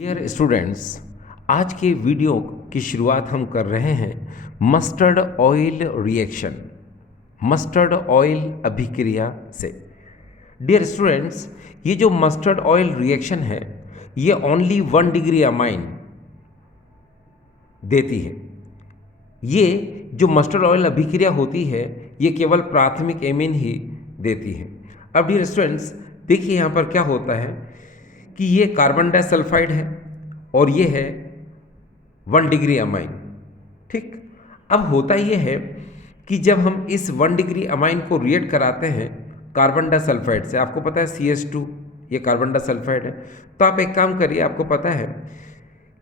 Dear students, आज के video की शुरुआत हम कर रहे हैं mustard oil reaction, mustard oil अभिक्रिया से। डियर स्टूडेंट्स, ये जो मस्टर्ड ऑयल रिएक्शन है ये ओनली 1 डिग्री अमाइन देती है। ये जो मस्टर्ड ऑयल अभिक्रिया होती है ये केवल प्राथमिक एमीन ही देती है। अब डियर स्टूडेंट्स देखिए यहाँ पर क्या होता है कि ये कार्बन डाइसल्फाइड है और ये है 1 डिग्री अमाइन। ठीक, अब होता ये है कि जब हम इस 1 डिग्री अमाइन को रिएक्ट कराते हैं कार्बन डाइसल्फाइड से, आपको पता है CH2 ये कार्बन डाइसल्फाइड है, तो आप एक काम करिए, आपको पता है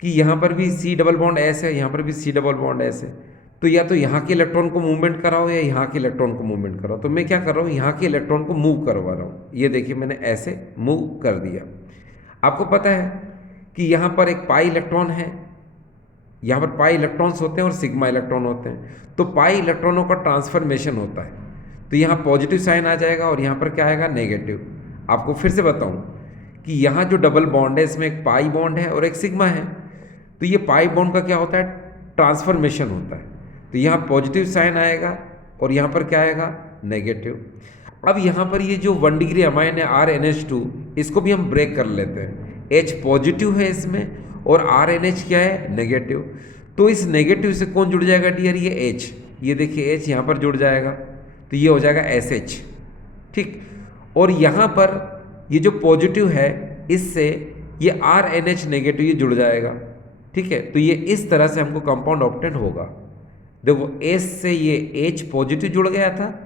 कि यहाँ पर भी C डबल बॉन्ड S है, यहाँ पर भी C डबल बॉन्ड S है, तो या तो यहाँ के इलेक्ट्रॉन को मूवमेंट कराओ या यहाँ के इलेक्ट्रॉन को मूवमेंट कराओ। तो मैं क्या कर रहा हूँ, यहाँ के इलेक्ट्रॉन को मूव करवा रहा हूँ। ये देखिए मैंने ऐसे मूव कर दिया। आपको पता है कि यहाँ पर एक पाई इलेक्ट्रॉन है, यहाँ पर पाई इलेक्ट्रॉन्स होते हैं और सिग्मा इलेक्ट्रॉन होते हैं, तो पाई इलेक्ट्रॉनों का ट्रांसफॉर्मेशन होता है, तो यहाँ पॉजिटिव साइन आ जाएगा और यहाँ पर क्या आएगा, नेगेटिव। आपको फिर से बताऊँ कि यहाँ जो डबल बॉन्ड है इसमें एक पाई बॉन्ड है और एक सिग्मा है, तो ये पाई बॉन्ड का क्या होता है, ट्रांसफॉर्मेशन होता है, तो यहाँ पॉजिटिव साइन आएगा और यहाँ पर क्या आएगा, नेगेटिव। अब यहाँ पर ये जो 1 डिग्री अमाइन है RNH2, इसको भी हम ब्रेक कर लेते हैं। H पॉजिटिव है इसमें और RNH क्या है, नेगेटिव। तो इस नेगेटिव से कौन जुड़ जाएगा डियर, ये H, ये देखिए H यहाँ पर जुड़ जाएगा, तो ये हो जाएगा SH। ठीक, और यहाँ पर ये जो पॉजिटिव है इससे ये RNH नेगेटिव ये जुड़ जाएगा। ठीक है, तो ये इस तरह से हमको कंपाउंड ऑब्टेन होगा। देखो S से ये H पॉजिटिव जुड़ गया था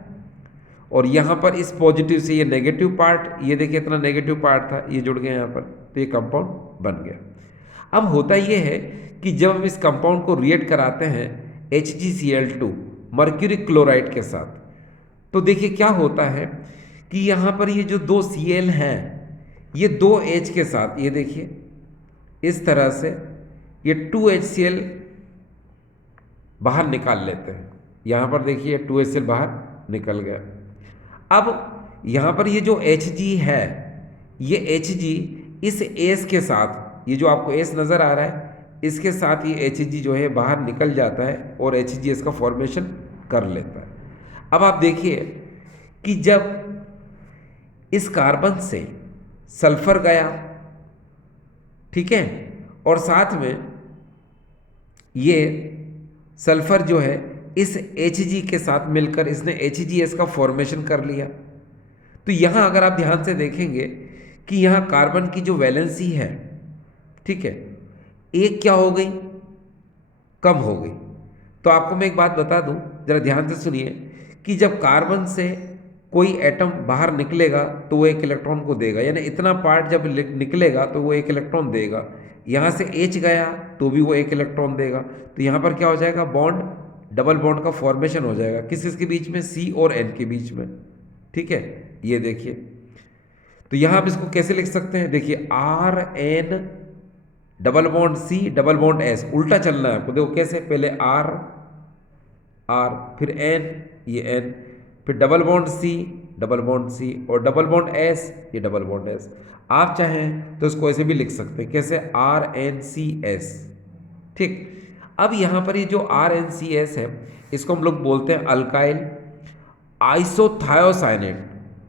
और यहाँ पर इस पॉजिटिव से ये नेगेटिव पार्ट, ये देखिए इतना नेगेटिव पार्ट था, ये जुड़ गया यहाँ पर, तो ये कंपाउंड बन गया। अब होता ये है कि जब हम इस कंपाउंड को रिएक्ट कराते हैं HgCl2 मर्क्यूरी क्लोराइड के साथ, तो देखिए क्या होता है कि यहाँ पर ये जो 2 Cl हैं ये 2 H के साथ, ये देखिए इस तरह से ये 2HCl बाहर निकाल लेते हैं। यहाँ पर देखिए 2HCl बाहर निकल गया। अब यहाँ पर ये जो Hg है, ये Hg इस S के साथ, ये जो आपको S नज़र आ रहा है, इसके साथ ये Hg जो है बाहर निकल जाता है और Hg इसका फॉर्मेशन कर लेता है। अब आप देखिए कि जब इस कार्बन से सल्फर गया, ठीक है, और साथ में ये सल्फर जो है इस Hg के साथ मिलकर इसने HgS का फॉर्मेशन कर लिया। तो यहाँ अगर आप ध्यान से देखेंगे कि यहाँ कार्बन की जो वैलेंसी है, ठीक है, एक क्या हो गई, कम हो गई। तो आपको मैं एक बात बता दूं, जरा ध्यान से सुनिए कि जब कार्बन से कोई एटम बाहर निकलेगा तो वो एक इलेक्ट्रॉन को देगा, यानी इतना पार्ट जब निकलेगा तो वो एक इलेक्ट्रॉन देगा। यहाँ से H गया तो भी वो एक इलेक्ट्रॉन देगा, तो यहाँ पर क्या हो जाएगा, बॉन्ड, डबल बॉन्ड का फॉर्मेशन हो जाएगा। किस किसके बीच में, C और N के बीच में। ठीक है, ये देखिए, तो यहाँ आप इसको कैसे लिख सकते हैं, देखिए RN double bond C double bond S, उल्टा चलना है आपको। देखो कैसे, पहले R फिर N, ये N, फिर डबल बॉन्ड C और डबल बॉन्ड S, ये डबल बॉन्ड S। आप चाहें तो इसको ऐसे भी लिख सकते हैं, कैसे, RNCS। ठीक, अब यहाँ पर ये जो RNCS है इसको हम लोग बोलते हैं अल्काइल आइसोथायोसाइनेट।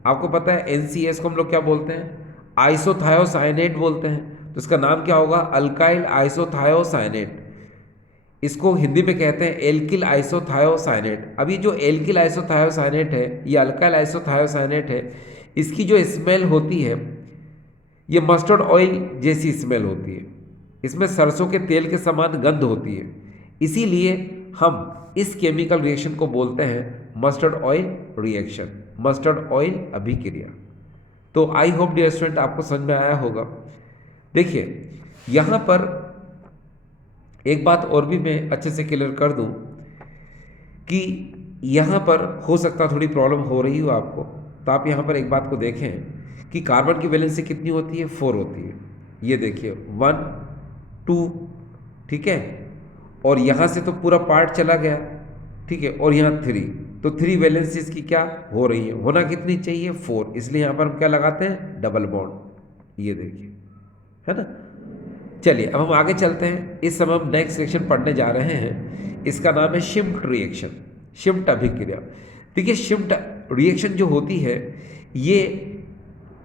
आपको पता है NCS को हम लोग क्या बोलते हैं, आइसोथायोसाइनेट बोलते हैं, तो इसका नाम क्या होगा, अल्काइल आइसोथायोसाइनेट। इसको हिंदी में कहते हैं एल्किल आइसोथायोसाइनेट। अब ये जो एल्किल आइसोथायोसाइनेट है, ये अल्काइल आइसोथायोसाइनेट है, इसकी जो स्मेल होती है ये मस्टर्ड ऑयल जैसी स्मेल होती है, इसमें सरसों के तेल के समान गंध होती है, इसीलिए हम इस केमिकल रिएक्शन को बोलते हैं mustard oil reaction, mustard oil अभिक्रिया। तो आई होप डियर स्टूडेंट आपको समझ में आया होगा। देखिए यहाँ पर एक बात और भी मैं अच्छे से क्लियर कर दूं कि यहाँ पर हो सकता थोड़ी प्रॉब्लम हो रही हो आपको, तो आप यहाँ पर एक बात को देखें कि कार्बन की वैलेंसी कितनी होती है, 4 होती है। ये देखिए 1 2, ठीक है, और यहाँ से तो पूरा पार्ट चला गया, ठीक है, और यहाँ 3, तो 3 वैलेंसी इसकी क्या हो रही है, होना कितनी चाहिए, 4, इसलिए यहाँ पर हम क्या लगाते हैं, डबल बॉन्ड। ये देखिए, है ना, चलिए अब हम आगे चलते हैं। इस समय हम नेक्स्ट रिएक्शन पढ़ने जा रहे हैं, इसका नाम है शिम्ट रिएक्शन, शिम्ट अभिक्रिया। देखिए शिम्ट रिएक्शन जो होती है ये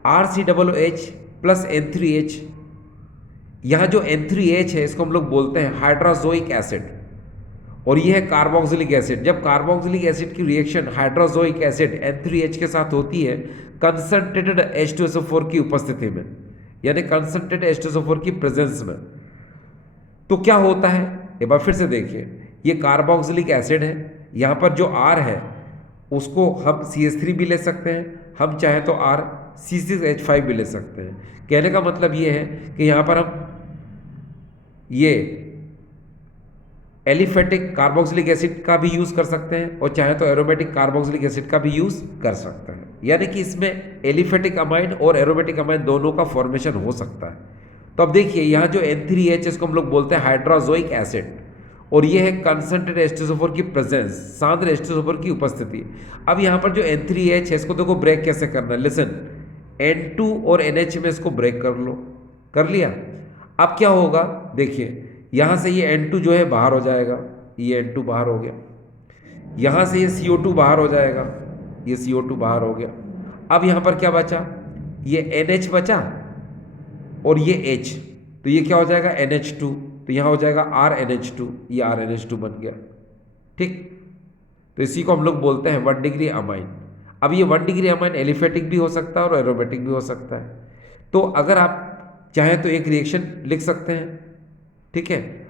RCOOH प्लस N3H, यहाँ जो N3H है इसको हम लोग बोलते हैं हाइड्रोजोइक एसिड, और ये है कार्बोक्सिलिक एसिड। जब कार्बोक्सिलिक एसिड की रिएक्शन हाइड्रोजोइक एसिड N3H के साथ होती है कंसंट्रेटेड H2SO4 की उपस्थिति में, यानी कंसंट्रेटेड H2SO4 की प्रेजेंस में, तो क्या होता है एक बार फिर से देखिए। ये कार्बोक्सिलिक एसिड है, यहाँ पर जो R है उसको हम CH3 भी ले सकते हैं, हम चाहे तो R C6H5 भी ले सकते हैं। कहने का मतलब ये है कि यहाँ पर हम ये एलिफेटिक कार्बोक्सिलिक एसिड का भी यूज़ कर सकते हैं और चाहे तो एरोमेटिक कार्बोक्सिलिक एसिड का भी यूज़ कर सकते हैं, यानी कि इसमें एलिफेटिक अमाइन और एरोमेटिक अमाइन दोनों का फॉर्मेशन हो सकता है। तो अब देखिए यहाँ जो N3H इसको हम लोग बोलते हैं हाइड्रोजोइक एसिड, और ये है कंसंट्रेटेड H2SO4 की प्रेजेंस, सांद्र H2SO4 की उपस्थिति। अब यहाँ पर जो N3H है इसको देखो ब्रेक कैसे करना है, लिसन, N2 और NH में इसको ब्रेक कर लो, कर लिया। अब क्या होगा देखिए, यहाँ से ये N2 जो है बाहर हो जाएगा, ये N2 बाहर हो गया, यहाँ से ये CO2 बाहर हो जाएगा, ये CO2 बाहर हो गया। अब यहाँ पर क्या बचा, ये NH बचा और ये H, तो ये क्या हो जाएगा NH2, तो यहाँ हो जाएगा RNH2, ये RNH2 बन गया, ठीक। तो इसी को हम लोग बोलते हैं 1 डिग्री अमाइन। अब ये 1 डिग्री अमाइन एलिफेटिक भी हो सकता है और एरोमेटिक भी हो सकता है। तो अगर आप चाहें तो एक रिएक्शन लिख सकते हैं, ठीक है,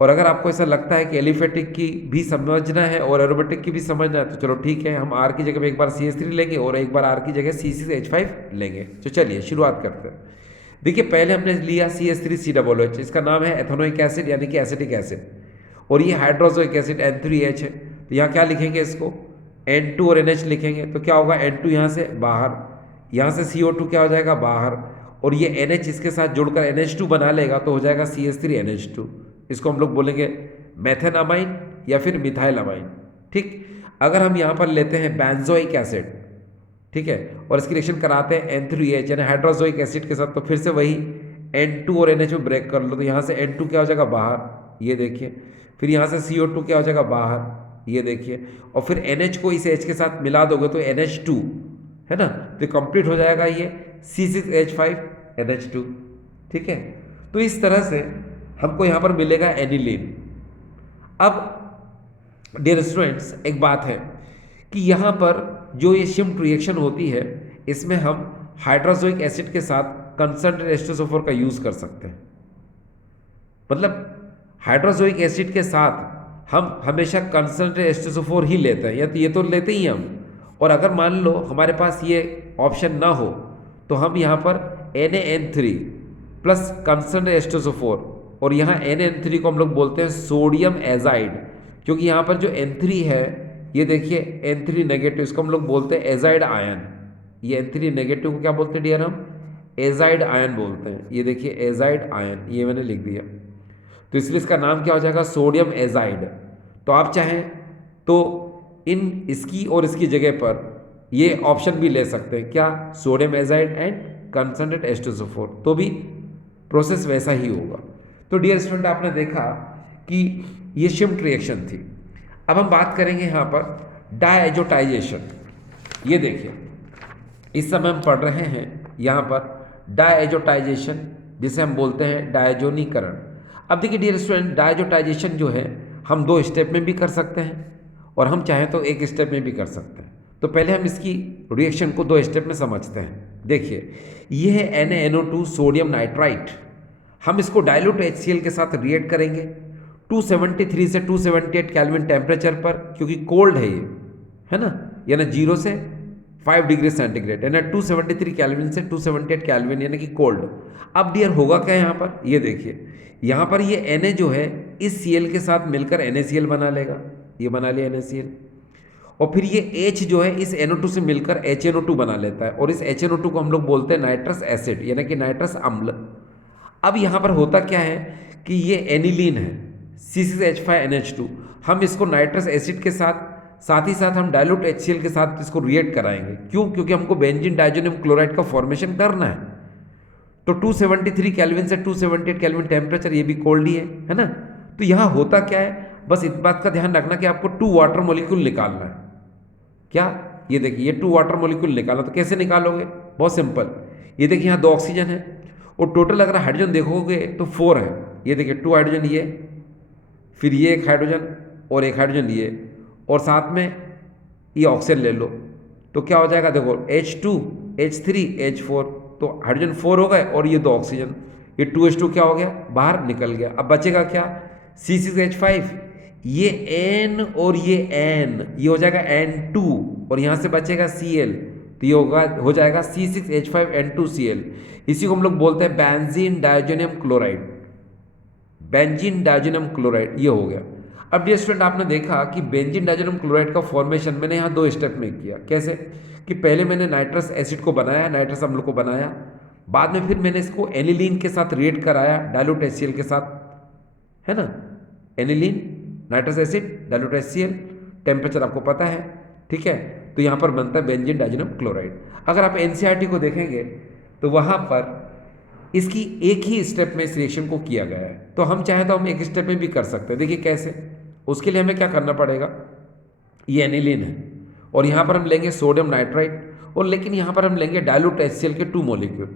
और अगर आपको ऐसा लगता है कि एलिफेटिक की भी समझना है और एरोमेटिक की भी समझना है तो चलो ठीक है, हम R की जगह पे एक बार CH3 लेंगे और एक बार R की जगह C6H5 लेंगे। तो चलिए शुरुआत करते हैं। देखिए पहले हमने लिया CH3COOH, इसका नाम है एथेनोइक एसिड यानी कि एसिटिक एसिड, और ये हाइड्रोजोइक एसिड N3H है। तो यहाँ क्या लिखेंगे, इसको N2 और NH लिखेंगे, तो क्या होगा N2 यहाँ से बाहर, यहाँ से CO2 क्या हो जाएगा बाहर, और ये NH इसके साथ जुड़कर NH2 बना लेगा तो हो जाएगा CH3NH2। इसको हम लोग बोलेंगे मेथेन अमाइन या फिर मिथाइल अमाइन, ठीक। अगर हम यहाँ पर लेते हैं बेंजोइक एसिड, ठीक है, और इसकी रिएक्शन कराते हैं N3H यानी हाइड्रोजोइक एसिड के साथ, तो फिर से वही N2 और NH में ब्रेक कर लो, तो यहाँ से N2 क्या हो जाएगा बाहर, ये देखिए, फिर यहाँ से CO2 क्या हो जाएगा बाहर, ये देखिए, और फिर NH को इस H के साथ मिला दोगे तो NH2 है ना, तो कंप्लीट हो जाएगा ये C6H5NH2, ठीक है। तो इस तरह से हमको यहाँ पर मिलेगा एनिलीन। अब डियर स्टूडेंट्स एक बात है कि यहाँ पर जो ये शिम्ट रिएक्शन होती है इसमें हम हाइड्रोजोइक एसिड के साथ कंसंट्रेटेड H2SO4 का यूज़ कर सकते हैं। मतलब हाइड्रोजोइक एसिड के साथ हम हमेशा कंसंट्रेटेड H2SO4 ही लेते हैं, या तो ये तो लेते ही हम, और अगर मान लो हमारे पास ये ऑप्शन ना हो तो हम यहाँ पर NaN3 प्लस कंसंट्रेटेड H2SO4, और यहाँ NaN3 को हम लोग बोलते हैं सोडियम एजाइड, क्योंकि यहाँ पर जो N3 है ये देखिए N3 नेगेटिव, इसको हम लोग बोलते हैं एजाइड आयन। ये N3 नेगेटिव को क्या बोलते हैं डियर, हम एजाइड आयन बोलते हैं। ये देखिए एजाइड आयन, ये मैंने लिख दिया, तो इसलिए इसका नाम क्या हो जाएगा सोडियम एजाइड। तो आप चाहें तो इन इसकी और इसकी जगह पर ये ऑप्शन भी ले सकते हैं, क्या, sodium azide and concentrated H2SO4, तो भी प्रोसेस वैसा ही होगा। तो डियर स्टूडेंट आपने देखा कि ये शिम्ट रिएक्शन थी। अब हम बात करेंगे यहाँ पर डायजोटाइजेशन। ये देखिए इस समय हम पढ़ रहे हैं यहाँ पर डायजोटाइजेशन, जिसे हम बोलते हैं डायजोनीकरण। अब देखिए डियर स्टूडेंट डायजोटाइजेशन जो है हम 2 स्टेप में भी कर सकते हैं और हम चाहें तो 1 स्टेप में भी कर सकते हैं। तो पहले हम इसकी रिएक्शन को 2 स्टेप में समझते हैं। देखिए ये है NaNO2 सोडियम नाइट्राइट, हम इसको डाइल्यूट HCl के साथ रिएक्ट करेंगे 273 से 278 केल्विन टेम्परेचर पर, क्योंकि कोल्ड है ये, है ना, यानी 0 से 5 डिग्री सेंटीग्रेड, यानी 273 केल्विन से 278 केल्विन यानी कि कोल्ड। अब डियर होगा क्या यहाँ पर, ये देखिए यहाँ पर ये Na जो है इस Cl के साथ मिलकर NaCl बना लेगा, ये बना लिया NaCl, और फिर ये H जो है इस NO2 से मिलकर HNO2 बना लेता है, और इस HNO2 को हम लोग बोलते हैं नाइट्रस एसिड यानी कि नाइट्रस अम्ल। अब यहाँ पर होता क्या है कि ये एनिलीन है C6H5NH2, हम इसको नाइट्रस एसिड के साथ ही साथ हम डाइल्यूट HCl के साथ इसको रिएक्ट कराएंगे। क्यों, क्योंकि हमको बेंजीन डाइजोनियम क्लोराइड का फॉर्मेशन करना है। तो 273 केल्विन से 278 केल्विन टेम्परेचर, ये भी कोल्ड ही है ना। तो यहाँ होता क्या है, बस इस बात का ध्यान रखना कि आपको 2 वाटर मॉलिक्यूल निकालना है। क्या, ये देखिए, ये 2 वाटर मॉलिक्यूल निकालना, तो कैसे निकालोगे, बहुत सिंपल। ये देखिए यहाँ 2 ऑक्सीजन है और टोटल अगर हाइड्रोजन देखोगे तो 4 है। ये देखिए 2 हाइड्रोजन ये, फिर ये एक हाइड्रोजन और एक हाइड्रोजन ये, और साथ में ये ऑक्सीजन ले लो, तो क्या हो जाएगा, देखो H2 H3 H4, तो हाइड्रोजन 4 हो गए और ये 2 ऑक्सीजन, ये 2H2 क्या हो गया, बाहर निकल गया। अब बचेगा क्या, C6H5, ये N और ये N, ये हो जाएगा N2, और यहाँ से बचेगा Cl, तो ये होगा, हो जाएगा C6H5N2Cl। इसी को हम लोग बोलते हैं benzene diazonium chloride, benzene diazonium chloride, ये हो गया। अब डियर स्टूडेंट, आपने देखा कि बेंजीन डाइजोनियम क्लोराइड का फॉर्मेशन मैंने यहाँ 2 स्टेप में किया। कैसे कि पहले मैंने नाइट्रस एसिड को बनाया, नाइट्रस अम्ल को बनाया, बाद में फिर मैंने इसको एनिलीन के साथ रिएक्ट कराया डाइल्यूट HCl के साथ, है ना। Aniline, nitrous acid, dilute HCl, temperature आपको पता है, ठीक है। तो यहाँ पर बनता है बेंजीन डाइजोनियम क्लोराइड। अगर आप NCERT को देखेंगे तो वहाँ पर इसकी एक ही स्टेप में इस रिएक्शन को किया गया है। तो हम चाहे तो हम एक स्टेप में भी कर सकते हैं। देखिए कैसे, उसके लिए हमें क्या करना पड़ेगा, ये एनिलीन है और यहाँ पर हम लेंगे सोडियम नाइट्राइट, और लेकिन यहाँ पर हम लेंगे डाइल्यूट HCl के 2 मॉलिक्यूल।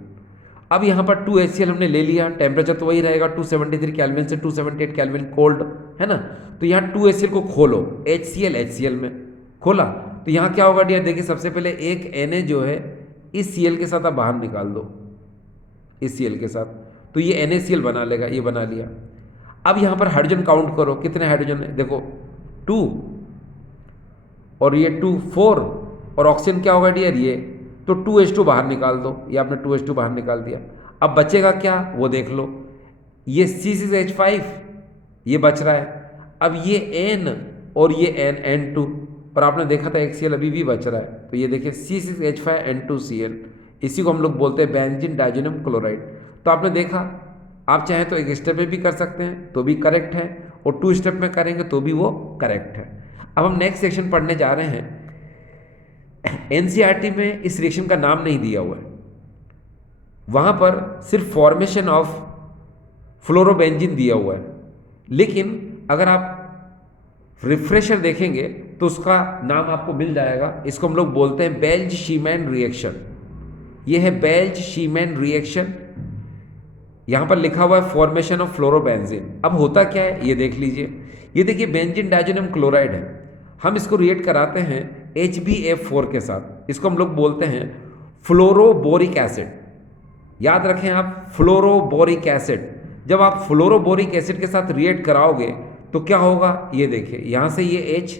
अब यहाँ पर 2 HCl हमने ले लिया, टेम्परेचर तो वही रहेगा 273 केल्विन से 278 केल्विन कोल्ड, है ना। तो यहाँ 2 HCl को खोलो, HCl में खोला, तो यहाँ क्या होगा डियर, देखिए सबसे पहले एक Na जो है इस Cl के साथ आप बाहर निकाल दो, इस Cl के साथ, तो ये NaCl बना लेगा, ये बना लिया। अब यहाँ पर हाइड्रोजन काउंट करो, कितने हाइड्रोजन है, देखो 2 और ये 2 4, और ऑक्सीजन क्या होगा डियर, ये, तो 2H2 बाहर निकाल दो, ये आपने 2H2 बाहर निकाल दिया। अब बचेगा क्या, वो देख लो, ये C6H5 ये बच रहा है, अब ये N और ये N2, और आपने देखा था HCl अभी भी बच रहा है, तो ये देखिए C6H5N2Cl, इसी को हम लोग बोलते हैं बेंजीन डाइजोनियम क्लोराइड। तो आपने देखा, आप चाहें तो एक स्टेप में भी कर सकते हैं तो भी करेक्ट है, और 2 स्टेप में करेंगे तो भी वो करेक्ट है। अब हम नेक्स्ट सेक्शन पढ़ने जा रहे हैं। NCERT में इस रिएक्शन का नाम नहीं दिया हुआ है, वहां पर सिर्फ फॉर्मेशन ऑफ फ्लोरोबेंजीन दिया हुआ है, लेकिन अगर आप रिफ्रेशर देखेंगे तो उसका नाम आपको मिल जाएगा। इसको हम लोग बोलते हैं बेल्ज शीमैन रिएक्शन, ये है बेल्ज शीमैन रिएक्शन। यहां पर लिखा हुआ है फॉर्मेशन ऑफ फ्लोरोबेंजीन। अब होता क्या है ये देख लीजिए, ये देखिए बेंजीन डाइजोनियम क्लोराइड है, हम इसको रिएक्ट कराते हैं HbF4 के साथ, इसको हम लोग बोलते हैं फ्लोरोबोरिक एसिड। याद रखें आप, फ्लोरोबोरिक एसिड। जब आप फ्लोरोबोरिक एसिड के साथ रिएक्ट कराओगे तो क्या होगा, ये देखिए यहाँ से ये H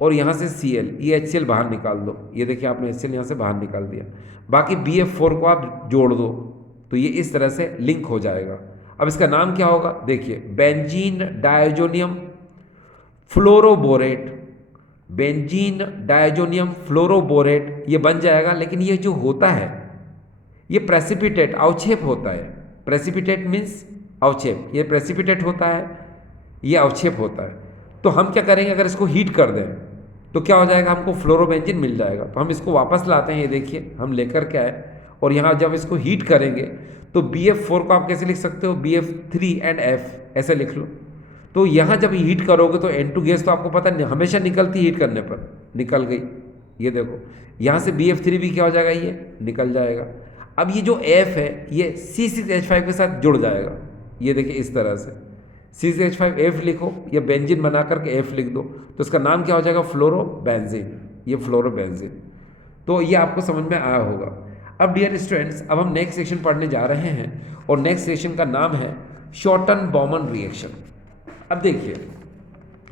और यहाँ से Cl, ये HCl बाहर निकाल दो, ये देखिए आपने HCl यहाँ से बाहर निकाल दिया, बाकी BF4 को आप जोड़ दो, तो ये इस तरह से लिंक हो जाएगा। अब इसका नाम क्या होगा, देखिए benzene diazonium fluoroborate, benzene diazonium fluoroborate ये बन जाएगा। लेकिन ये जो होता है ये प्रेसिपिटेट, अवक्षेप होता है। प्रेसिपिटेट मीन्स अवक्षेप, ये प्रेसिपिटेट होता है, ये अवक्षेप होता है। तो हम क्या करेंगे, अगर इसको हीट कर दें तो क्या हो जाएगा, हमको फ्लोरोबेंजीन मिल जाएगा। तो हम इसको वापस लाते हैं, ये देखिए हम लेकर के आए, और यहाँ जब इसको हीट करेंगे तो BF4 को आप कैसे लिख सकते हो, BF3 and F ऐसे लिख लो। तो यहाँ जब हीट करोगे तो N2 गैस तो आपको पता नहीं हमेशा निकलती, हीट करने पर निकल गई, ये देखो यहाँ से BF3 भी क्या हो जाएगा, ये निकल जाएगा। अब ये जो F है ये C6H5 के साथ जुड़ जाएगा, ये देखिए इस तरह से C6H5F लिखो या बेंजीन बना करके F लिख दो, तो इसका नाम क्या हो जाएगा, फ्लोरोबेंजीन, ये फ्लोरोबेंजीन। तो ये आपको समझ में आया होगा। अब डियर स्टूडेंट्स, अब हम नेक्स्ट सेक्शन पढ़ने जा रहे हैं, और नेक्स्ट सेक्शन का नाम है शॉर्टन बॉमन रिएक्शन। अब देखिए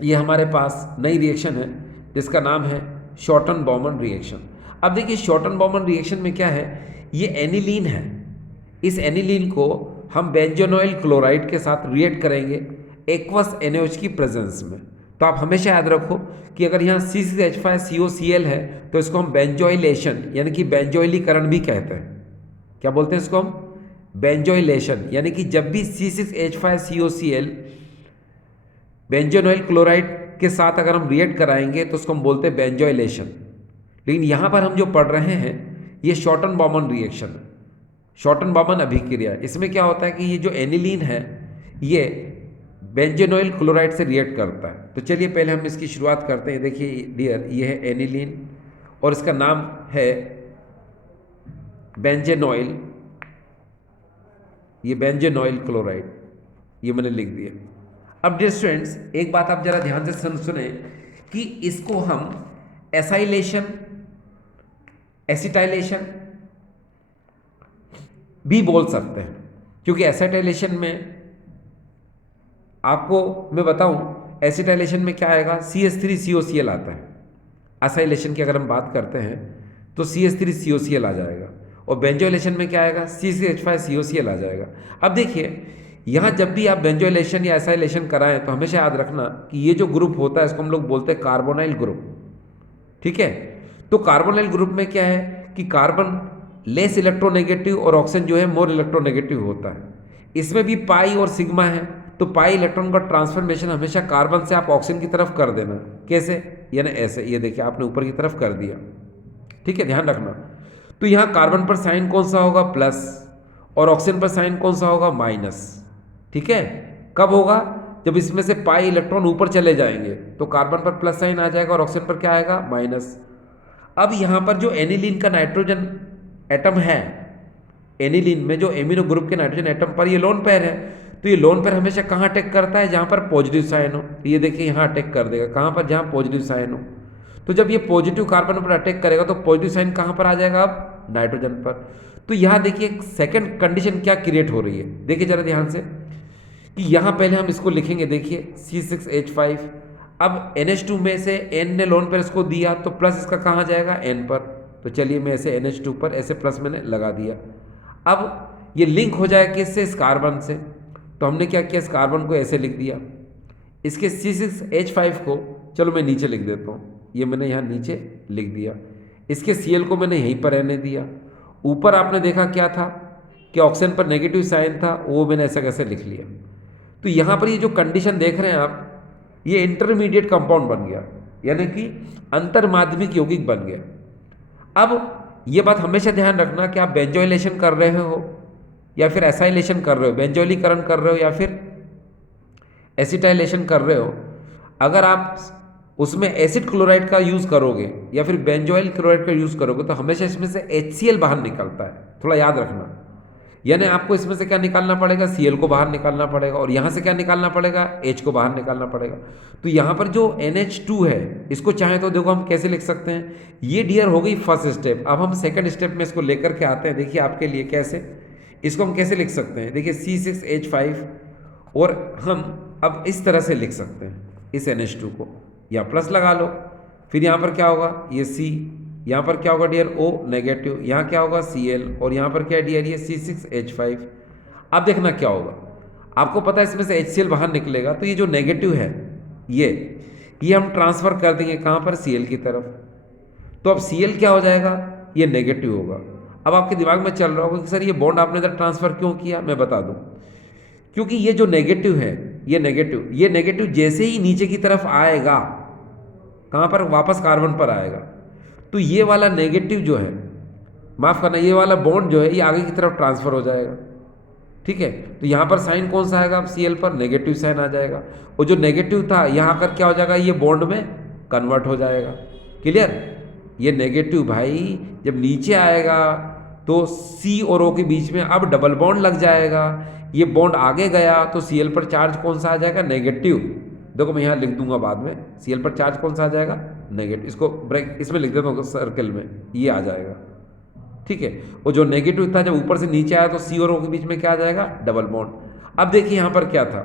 ये हमारे पास नई रिएक्शन है जिसका नाम है शॉर्टन बॉमन रिएक्शन। अब देखिए शॉर्टन बॉमन रिएक्शन में क्या है, ये एनिलीन है, इस एनिलीन को हम बेंजोनोइल क्लोराइड के साथ रिएक्ट करेंगे एक्वस NaOH की प्रेजेंस में। तो आप हमेशा याद रखो कि अगर यहाँ C6H5COCl है तो इसको हम बेंजोइलेशन यानी कि बेंजोइलीकरण भी कहते हैं। क्या बोलते हैं इसको हम, बेंजोइलेशन, यानी कि जब भी C6H5COCl बेंजोनोइल क्लोराइड के साथ अगर हम रिएक्ट कराएंगे तो उसको हम बोलते हैं बेंजोइलेशन। लेकिन यहाँ पर हम जो पढ़ रहे हैं ये शॉर्टन बॉमन रिएक्शन है। शॉर्टन बामन अभिक्रिया, इसमें क्या होता है कि ये जो एनिलीन है ये बेंजेनॉइल क्लोराइड से रिएक्ट करता है। तो चलिए पहले हम इसकी शुरुआत करते हैं। देखिए डियर, ये है एनिलीन और इसका नाम है बेंजेनॉइल, ये बेंजेनॉइल क्लोराइड, ये मैंने लिख दिया। अब डियर स्टूडेंट्स एक बात आप जरा ध्यान से सुने कि इसको हम एसाइलेशन, एसिटाइलेशन भी बोल सकते हैं, क्योंकि एसिटाइलेशन में आपको मैं बताऊं, एसिटाइलेशन में क्या आएगा, CH3COCl आता है। एसाइलेशन की अगर हम बात करते हैं तो CH3COCl आ जाएगा, और बेंजोइलेशन में क्या आएगा, CCH5COCl आ जाएगा। अब देखिए यहाँ जब भी आप बेंजोइलेशन या एसाइलेशन कराएं तो हमेशा याद रखना कि ये जो ग्रुप होता है इसको हम लोग बोलते हैं कार्बोनाइल ग्रुप, ठीक है। तो कार्बोनाइल ग्रुप में क्या है कि कार्बन लेस इलेक्ट्रोनेगेटिव और ऑक्सीजन जो है मोर इलेक्ट्रोनेगेटिव होता है। इसमें भी पाई और सिग्मा है, तो पाई इलेक्ट्रॉन का ट्रांसफॉर्मेशन हमेशा कार्बन से आप ऑक्सीजन की तरफ कर देना। कैसे, यानी ऐसे, ये देखिए आपने ऊपर की तरफ कर दिया, ठीक है, ध्यान रखना। तो यहाँ कार्बन पर साइन कौन सा होगा, प्लस, और ऑक्सीजन पर साइन कौन सा होगा, माइनस, ठीक है। कब होगा, जब इसमें से पाई इलेक्ट्रॉन ऊपर चले जाएंगे तो कार्बन पर प्लस साइन आ जाएगा और ऑक्सीजन पर क्या आएगा, माइनस। अब यहाँ पर जो एनिलीन का नाइट्रोजन एटम है, एनिलीन में जो एमिनो ग्रुप के नाइट्रोजन एटम पर ये लोन पेयर है, तो ये लोन पेयर हमेशा कहाँ अटैक करता है, जहाँ पर पॉजिटिव साइन हो। ये देखिए यहाँ अटैक कर देगा, कहाँ पर, जहाँ पॉजिटिव साइन हो। तो जब ये पॉजिटिव कार्बन पर अटैक करेगा तो पॉजिटिव साइन कहाँ पर आ जाएगा, अब नाइट्रोजन पर। तो यहाँ देखिए सेकंड कंडीशन क्या क्रिएट हो रही है, देखिए जरा ध्यान से कि यहाँ पहले हम इसको लिखेंगे, देखिए C6H5। अब NH2 में से N ने लोन पेयर इसको दिया तो प्लस इसका कहाँ जाएगा, N पर। तो चलिए मैं ऐसे NH2 पर ऐसे प्लस मैंने लगा दिया। अब ये लिंक हो जाए किससे, इस कार्बन से। तो हमने क्या किया, इस कार्बन को ऐसे लिख दिया, इसके C6H5 को चलो मैं नीचे लिख देता हूँ, ये मैंने यहाँ नीचे लिख दिया। इसके Cl को मैंने यहीं पर रहने दिया। ऊपर आपने देखा क्या था कि ऑक्सीजन पर नेगेटिव साइन था, वो मैंने ऐसा कैसे लिख लिया। तो यहाँ पर ये जो कंडीशन देख रहे हैं आप, ये इंटरमीडिएट कंपाउंड बन गया, यानी कि अंतर माध्यमिक यौगिक बन गया। अब ये बात हमेशा ध्यान रखना कि आप बेंजोइलेशन कर रहे हो या फिर एसाइलेशन कर रहे हो, बेंजोइलीकरण कर रहे हो या फिर एसिटाइलेशन कर रहे हो, अगर आप उसमें एसिड क्लोराइड का यूज़ करोगे या फिर बेंजोइल क्लोराइड का यूज़ करोगे तो हमेशा इसमें से HCl बाहर निकलता है, थोड़ा याद रखना। यानी आपको इसमें से क्या निकालना पड़ेगा, Cl को बाहर निकालना पड़ेगा, और यहाँ से क्या निकालना पड़ेगा, H को बाहर निकालना पड़ेगा। तो यहाँ पर जो NH2 है, इसको चाहे तो देखो हम कैसे लिख सकते हैं, ये डियर हो गई फर्स्ट स्टेप। अब हम सेकंड स्टेप में इसको लेकर के आते हैं, देखिए आपके लिए कैसे, इसको हम कैसे लिख सकते हैं। देखिए C6H5, और हम अब इस तरह से लिख सकते हैं इस NH2 को, या प्लस लगा लो, फिर यहाँ पर क्या होगा, ये C, यहाँ पर क्या होगा डियर, O नेगेटिव, यहाँ क्या होगा Cl, और यहाँ पर क्या डियर, ये C6H5। अब देखना क्या होगा, आपको पता है इसमें से HCl बाहर निकलेगा, तो ये जो नेगेटिव है ये हम ट्रांसफर कर देंगे कहाँ पर, Cl की तरफ। तो अब Cl क्या हो जाएगा, ये नेगेटिव होगा। अब आपके दिमाग में चल रहा होगा कि सर ये बॉन्ड आपने इधर ट्रांसफर क्यों किया, मैं बता दूं, क्योंकि ये जो नेगेटिव है, ये नेगेटिव जैसे ही नीचे की तरफ आएगा, कहाँ पर, वापस कार्बन पर आएगा, तो ये वाला नेगेटिव जो है, माफ करना, ये वाला बॉन्ड जो है ये आगे की तरफ ट्रांसफर हो जाएगा, ठीक है। तो यहाँ पर साइन कौन सा आएगा, अब Cl पर नेगेटिव साइन आ जाएगा, और जो नेगेटिव था यहाँ आकर क्या हो जाएगा, ये बॉन्ड में कन्वर्ट हो जाएगा। क्लियर, ये नेगेटिव भाई जब नीचे आएगा तो C और O के बीच में अब डबल बॉन्ड लग जाएगा, ये बॉन्ड आगे गया तो Cl पर चार्ज कौन सा आ जाएगा, नेगेटिव। देखो मैं यहाँ लिख दूंगा बाद में, Cl पर चार्ज कौन सा आ जाएगा, नेगेटिव। इसको ब्रेक इसमें लिख देता हूँ सर्कल में, ये आ जाएगा, ठीक है। और जो नेगेटिव था जब ऊपर से नीचे आया तो C और O के बीच में क्या आ जाएगा, डबल बॉन्ड। अब देखिए यहाँ पर क्या था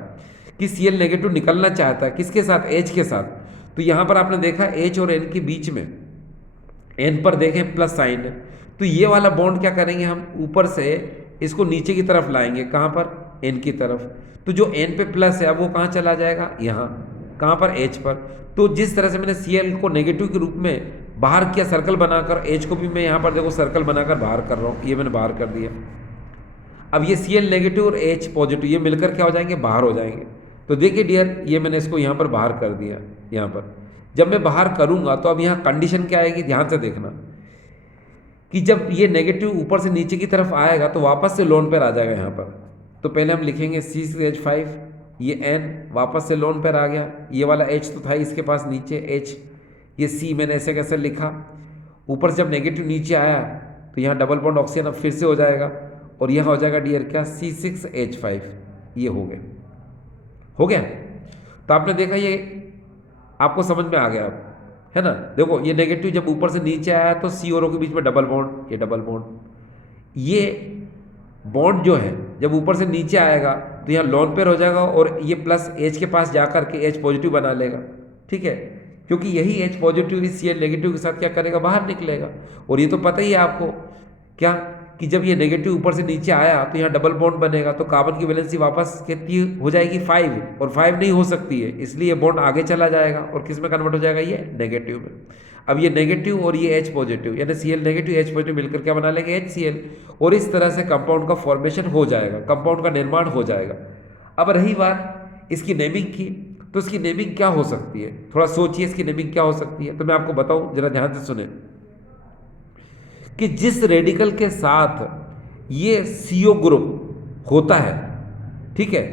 कि Cl नेगेटिव निकलना चाहता है किसके साथ, H के साथ। तो यहाँ पर आपने देखा H और N के बीच में, N पर देखें प्लस साइन है, तो ये वाला बॉन्ड क्या करेंगे हम, ऊपर से इसको नीचे की तरफ लाएंगे, कहाँ पर, N की तरफ। तो जो N पे प्लस है अब वो कहाँ चला जाएगा, यहाँ, कहाँ पर, H पर। तो जिस तरह से मैंने Cl को नेगेटिव के रूप में बाहर किया सर्कल बनाकर, H को भी मैं यहाँ पर देखो सर्कल बनाकर बाहर कर रहा हूँ, ये मैंने बाहर कर दिया। अब ये Cl नेगेटिव और H पॉजिटिव ये मिलकर क्या हो जाएंगे, बाहर हो जाएंगे। तो देखिए डियर, ये मैंने इसको यहाँ पर बाहर कर दिया। यहाँ पर जब मैं बाहर करूँगा तो अब यहाँ कंडीशन क्या आएगी, ध्यान से देखना कि जब ये नेगेटिव ऊपर से नीचे की तरफ आएगा तो वापस से लोन पेयर आ जाएगा यहाँ पर। तो पहले हम लिखेंगे C6H5, ये N वापस से लोन पेयर आ गया, ये वाला H तो था इसके पास नीचे H, ये C मैंने ऐसे कैसे लिखा, ऊपर से जब नेगेटिव नीचे आया तो यहाँ डबल बॉन्ड ऑक्सीजन अब फिर से हो जाएगा और यहाँ हो जाएगा डियर क्या C6H5, ये हो गया। तो आपने देखा ये आपको समझ में आ गया है ना। देखो ये नेगेटिव जब ऊपर से नीचे आया तो C और O के बीच में डबल बॉन्ड, ये डबल बॉन्ड, ये बॉन्ड जो है जब ऊपर से नीचे आएगा तो यहाँ लोन पेयर हो जाएगा और ये प्लस H के पास जा करके H पॉजिटिव बना लेगा, ठीक है, क्योंकि यही H पॉजिटिव इस Cl नेगेटिव के साथ क्या करेगा, बाहर निकलेगा। और ये तो पता ही है आपको क्या कि जब ये नेगेटिव ऊपर से नीचे आया तो यहाँ डबल बॉन्ड बनेगा तो कार्बन की वैलेंसी वापस कितनी हो जाएगी 5, और 5 नहीं हो सकती है, इसलिए ये बॉन्ड आगे चला जाएगा और किस में कन्वर्ट हो जाएगा, ये नेगेटिव में। अब ये नेगेटिव और ये H पॉजिटिव यानी Cl नेगेटिव H पॉजिटिव मिलकर क्या बना लेंगे, HCl, और इस तरह से कंपाउंड का फॉर्मेशन हो जाएगा, कंपाउंड का निर्माण हो जाएगा। अब रही बात इसकी नेमिंग की, तो इसकी नेमिंग क्या हो सकती है, थोड़ा सोचिए इसकी नेमिंग क्या हो सकती है। तो मैं आपको बताऊं, जरा ध्यान से सुने कि जिस रेडिकल के साथ ये CO ग्रुप होता है, ठीक है,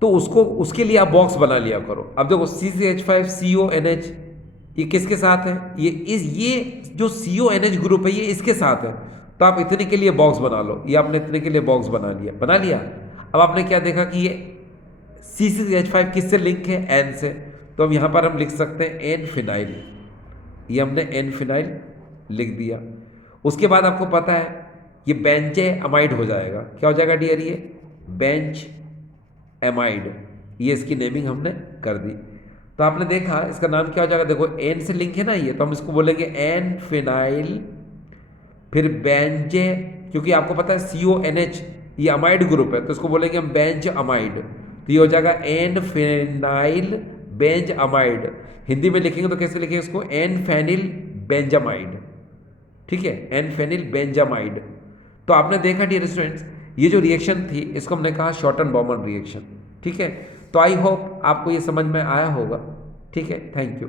तो उसको उसके लिए आप बॉक्स बना लिया करो। अब देखो C6H5CONH ये किसके साथ है, ये जो CONH ग्रुप है ये इसके साथ है, तो आप इतने के लिए बॉक्स बना लो, ये आपने इतने के लिए बॉक्स बना लिया। अब आपने क्या देखा कि ये C6H5 किससे लिंक है, N से, तो अब यहाँ पर हम लिख सकते हैं N फिनाइल, ये हमने N फिनाइल लिख दिया। उसके बाद आपको पता है ये बेंजे अमाइड हो जाएगा, क्या हो जाएगा डियर, ये बेंच एमाइड, ये इसकी नेमिंग हमने कर दी। तो आपने देखा इसका नाम क्या हो जाएगा, देखो N से लिंक है ना ये, तो हम इसको बोलेंगे N फिनाइल, फिर बेंजे, क्योंकि आपको पता है CONH ये अमाइड ग्रुप है तो इसको बोलेंगे हम बेंज अमाइड, तो ये हो जाएगा N phenyl Benz amide. Hindi में लिखेंगे तो कैसे लिखेंगे इसको, N फेनिल बेंजामाइड, ठीक है, N फेनिल बेंजामाइड। तो आपने देखा डियर स्टूडेंट्स ये जो रिएक्शन थी इसको हमने कहा शॉर्टन बॉमन रिएक्शन, ठीक है। तो आई होप आपको ये समझ में आया होगा, ठीक है, थैंक यू।